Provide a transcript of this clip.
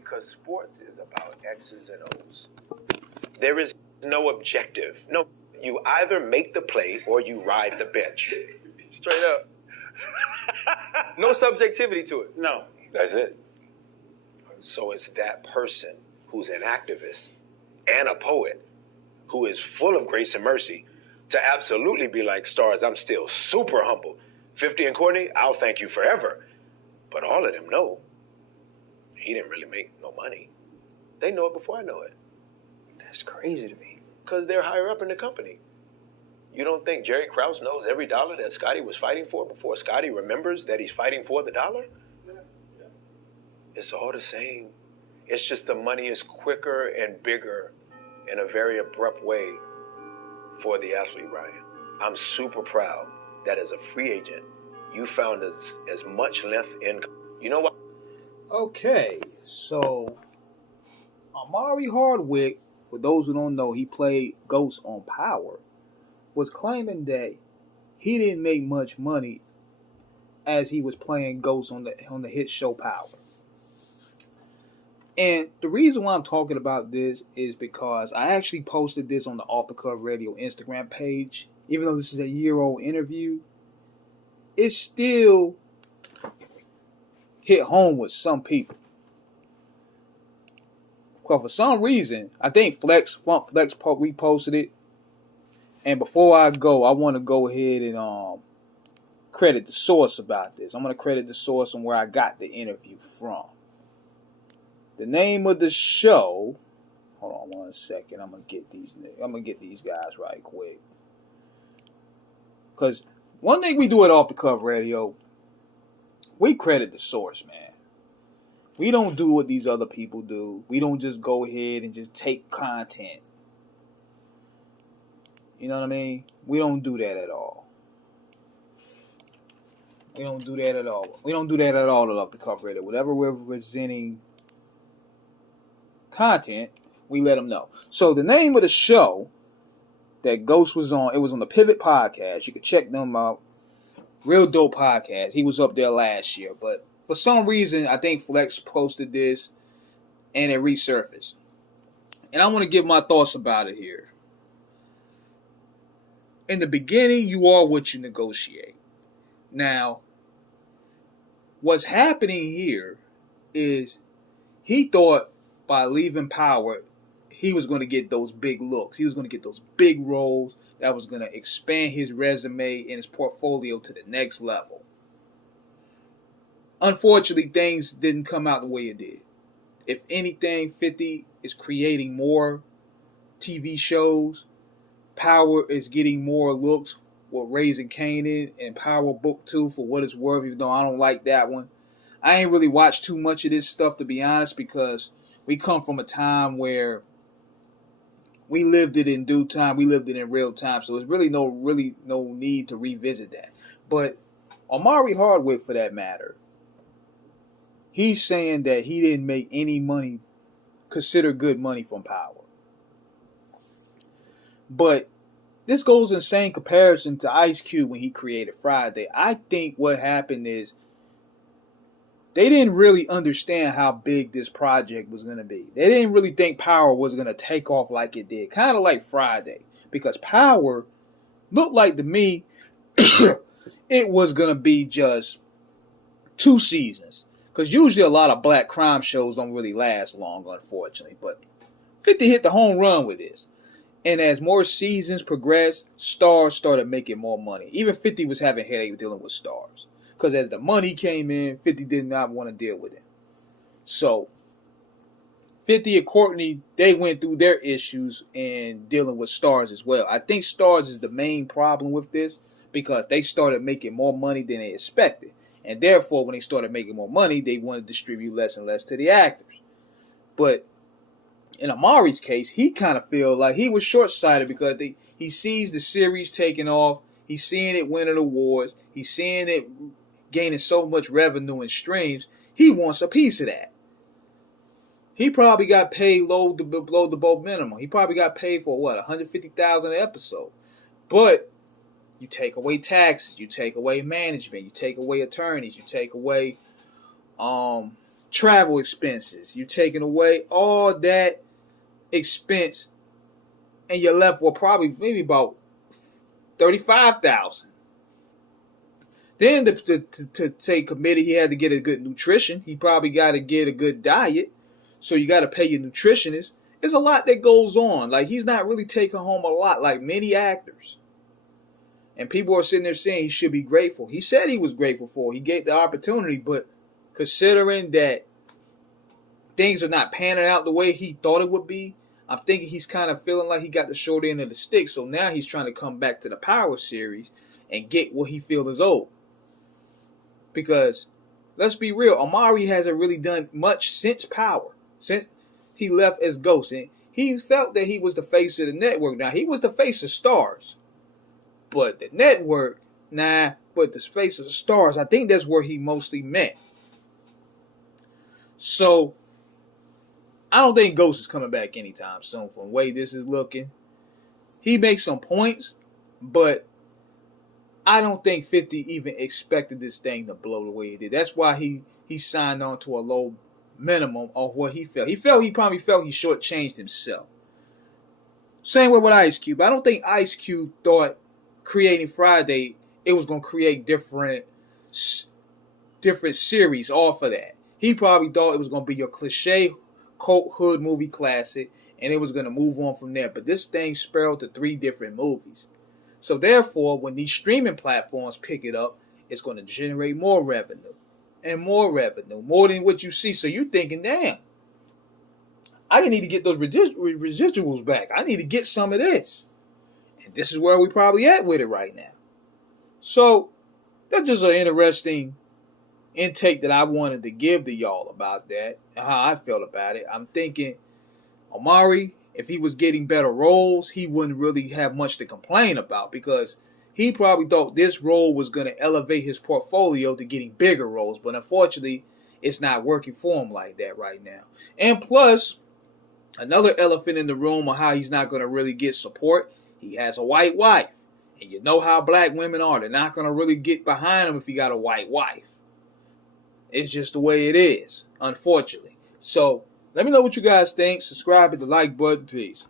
because sports is about X's and O's. There is no objective. No, you either make the play or you ride the bench. Straight up. No subjectivity to it. No. That's it. So it's that person who's an activist and a poet who is full of grace and mercy to absolutely be like, Stars, I'm still super humble. 50 and Courtney, I'll thank you forever. But all of them know he didn't really make no money. They know it before I know it. That's crazy to me. Because they're higher up in the company. You don't think Jerry Krause knows every dollar that Scotty was fighting for before Scotty remembers that he's fighting for the dollar? Yeah. It's all the same. It's just the money is quicker and bigger in a very abrupt way for the athlete, Ryan. I'm super proud that as a free agent, you found as much length in... You know what? Okay, so Omari Hardwrick, for those who don't know, he played Ghost on Power, was claiming that he didn't make much money as he was playing Ghost on the hit show Power. And the reason why I'm talking about this is because I actually posted this on the Off the Cuff Radio Instagram page. Even though this is a year-old interview, it still hit home with some people. Because for some reason, I think Flex reposted it. And before I go, I want to go ahead and credit the source about this. I'm going to credit the source on where I got the interview from. The name of the show. Hold on one second. I'm gonna get these guys right quick. Because one thing we do at Off the Cuff Radio, we credit the source, man. We don't do what these other people do. We don't just go ahead and just take content. You know what I mean? We don't do that at all. We don't do that at all. We don't do that at all at Off the Cuff Radio. Whatever we're presenting content, we let them know. So the name of the show that Ghost was on, it was on the Pivot Podcast. You can check them out. Real dope podcast. He was up there last year, but for some reason, I think Flex posted this and it resurfaced. And I want to give my thoughts about it here. In the beginning, you are what you negotiate. Now, what's happening here is he thought by leaving Power, he was going to get those big looks. He was going to get those big roles that was going to expand his resume and his portfolio to the next level. Unfortunately, things didn't come out the way it did. If anything, 50 is creating more TV shows. Power is getting more looks with Raising Kanan and Power Book 2 for what it's worth, even though I don't like that one. I ain't really watched too much of this stuff, to be honest, because we come from a time where we lived it in due time. We lived it in real time. So there's really no need to revisit that. But Omari Hardwick, for that matter, he's saying that he didn't make any money, consider good money, from Power. But this goes in same comparison to Ice Cube when he created Friday. I think what happened is they didn't really understand how big this project was going to be. They didn't really think Power was going to take off like it did. Kind of like Friday. Because Power looked like to me it was going to be just 2 seasons. Because usually a lot of black crime shows don't really last long, unfortunately. But 50 hit the home run with this. And as more seasons progressed, Stars started making more money. Even 50 was having headache dealing with Stars. Because as the money came in, 50 did not want to deal with it. So, 50 and Courtney, they went through their issues in dealing with Stars as well. I think Stars is the main problem with this because they started making more money than they expected. And therefore, when they started making more money, they wanted to distribute less and less to the actors. But in Omari's case, he kind of feel like he was short-sighted because he sees the series taking off. He's seeing it winning awards. He's seeing it gaining so much revenue and streams. He wants a piece of that. He probably got paid below the boat minimum. He probably got paid for what, $150,000 an episode. But you take away taxes, you take away management, you take away attorneys, you take away travel expenses. You taking away all that expense, and you're left with probably maybe about 35,000. Then to take committee, he had to get a good nutrition. He probably got to get a good diet. So you got to pay your nutritionist. There's a lot that goes on. Like, he's not really taking home a lot like many actors. And people are sitting there saying he should be grateful. He said he was grateful for it. He gave the opportunity, but considering that things are not panning out the way he thought it would be, I'm thinking he's kind of feeling like he got the short end of the stick. So now he's trying to come back to the Power series and get what he feels is owed. Because, let's be real, Omari hasn't really done much since Power. Since he left as Ghost. And he felt that he was the face of the network. Now, he was the face of Stars. But the network, but the face of the Stars, I think that's where he mostly meant. So, I don't think Ghost is coming back anytime soon from the way this is looking. He makes some points, but I don't think 50 even expected this thing to blow the way it did. That's why he signed on to a low minimum of what he felt. He probably felt he shortchanged himself. Same way with Ice Cube. I don't think Ice Cube thought creating Friday, it was going to create different series off of that. He probably thought it was going to be your cliche cult hood movie classic, and it was going to move on from there. But this thing spiraled to 3 different movies. So therefore, when these streaming platforms pick it up, it's going to generate more revenue and more revenue, more than what you see. So you're thinking, damn, I need to get those residuals back. I need to get some of this. And this is where we probably at with it right now. So that's just an interesting intake that I wanted to give to y'all about that and how I felt about it. I'm thinking Omari, if he was getting better roles, he wouldn't really have much to complain about because he probably thought this role was going to elevate his portfolio to getting bigger roles. But unfortunately, it's not working for him like that right now. And plus, another elephant in the room of how he's not going to really get support, he has a white wife. And you know how black women are. They're not going to really get behind him if he got a white wife. It's just the way it is, unfortunately. So, let me know what you guys think. Subscribe, hit the like button. Peace.